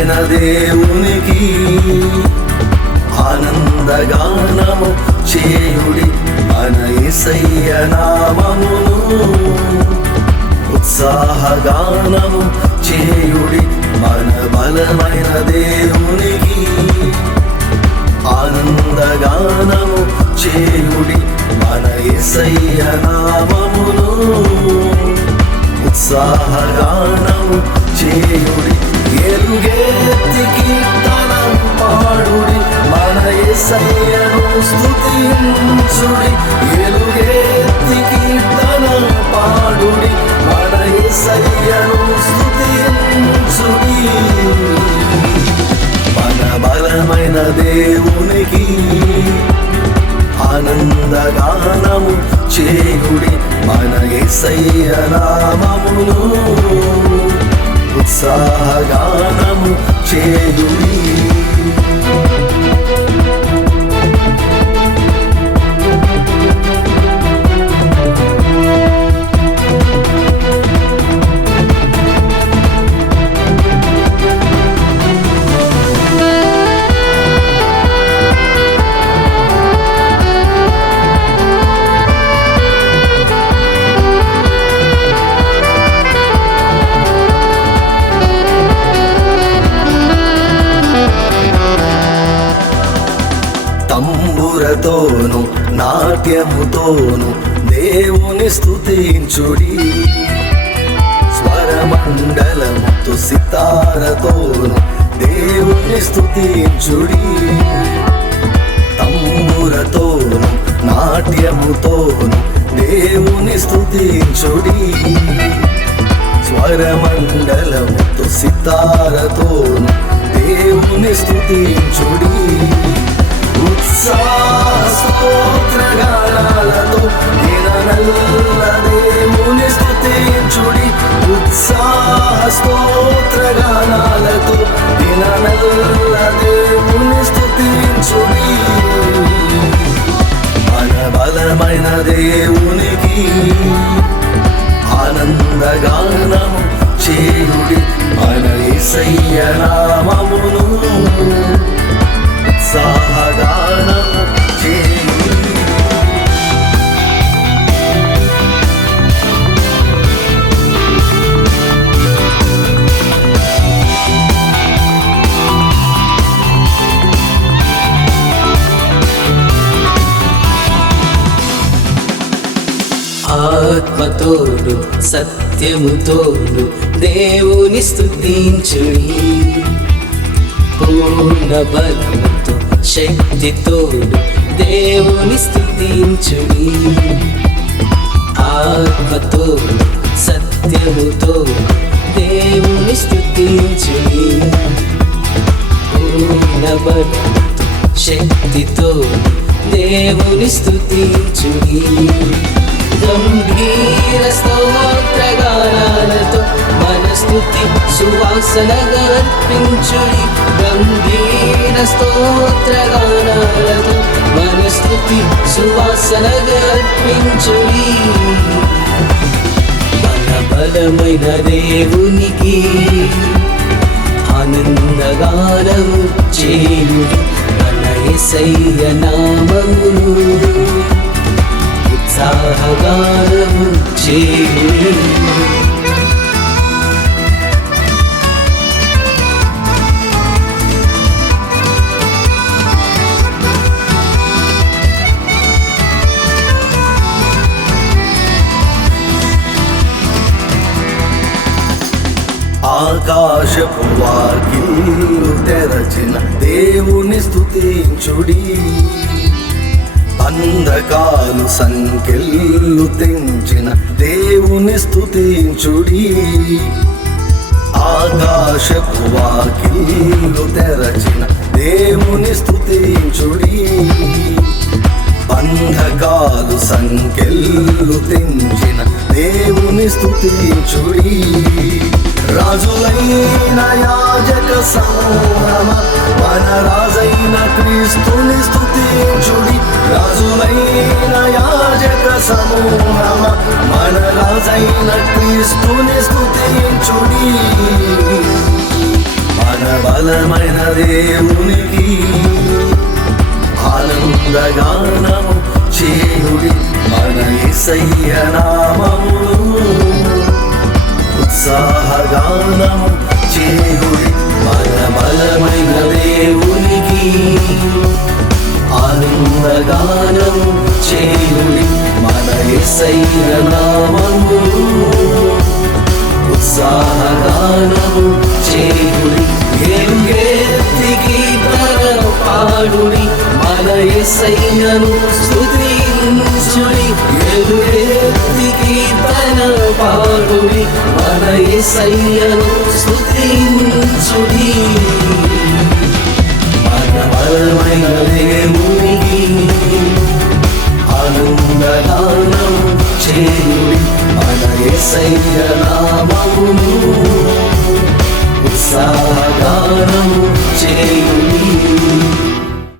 ఆయన దేవునికి ఆనందగానము చేయుడి మన ఇసయ్య నామమును. ఉత్సాహగానము చేయుడి మన బలమైన దేవునికి ఆనందగానము చేయుడి మన ఇసయ్య నామమును. ఉత్సాహగానము చేయుడి ఎలుగెత్తి కీర్తనం పాడుడి మన ఎసయ్యను స్తుతించుడి. ఎలుగెత్తి కీర్తనం పాడుడి మన ఎసయ్యను స్తుతించుడి. మన బలమైన దేవునికి ఆనందగానము చేయుడి మన ఎసయ్య నామమును ఉత్సాహగానము చేయుడి. తంబురతోను నాట్యముతోను దేవుని స్థుతించుడి స్వరమండలముతో సితారతోను దేవుని స్థుతించుడి తంబురతోను నాట్యముతోను దేవుని స్థుతించుడి స్వరమండలముతో సితారతోను దేవుని స్థుతించుడి ఉత్సాహ దేవునికి ఆనందగానము చేయుడి మన ఏసయ్యనా. కృపతోడు సత్యముతోడు దేవుని స్థుతించుడి పూర్ణ బలముతో శక్తితోడు దేవుని స్థుతించుడి ఆత్మతోడు సత్యముతోడు దేవుని స్థుతించుడి పూర్ణ బలముతో శక్తితోడు దేవుని స్థుతించుడి గంభీర స్తోత్రగానాలతో మన స్తుతి సువాసనగా అర్పించుడి గంభీర స్తోత్రగానాలతో మన స్తుతి సువాసనగా అర్పించుడి మన బలమైన దేవునికి ఆనందగానము చేయుడి మన ఎసయ్యనా ఆకాశపు వాకిళ్ళు తెరచిన దేవుని స్థుతించుడి అంధకాలు సంఖ్యలు తెంచిన దేవుని స్థుతించుడి ఆకాశపు వాకిళ్ళు తెరచిన దేవుని స్థుతించుడి అంధకాలు సంఖ్యలు తెంచిన దేవుని స్తుతించుడి. రాజులైన యాజక సమూహమ మన రాజైన క్రీస్తుని స్తుతించుడి. రాజులైన యాజక సమూహమ మన రాజైన క్రీస్తుని స్తుతించుడి. మన బలమైన దేవునికి ఆనందగానము చేయుడి. మన ఇసయ్య నామములు ఉత్సాహగానము కీర్తన పాడుడి మన ఎసయ్యను స్థుతించుడి మన బలమైన దేవునికి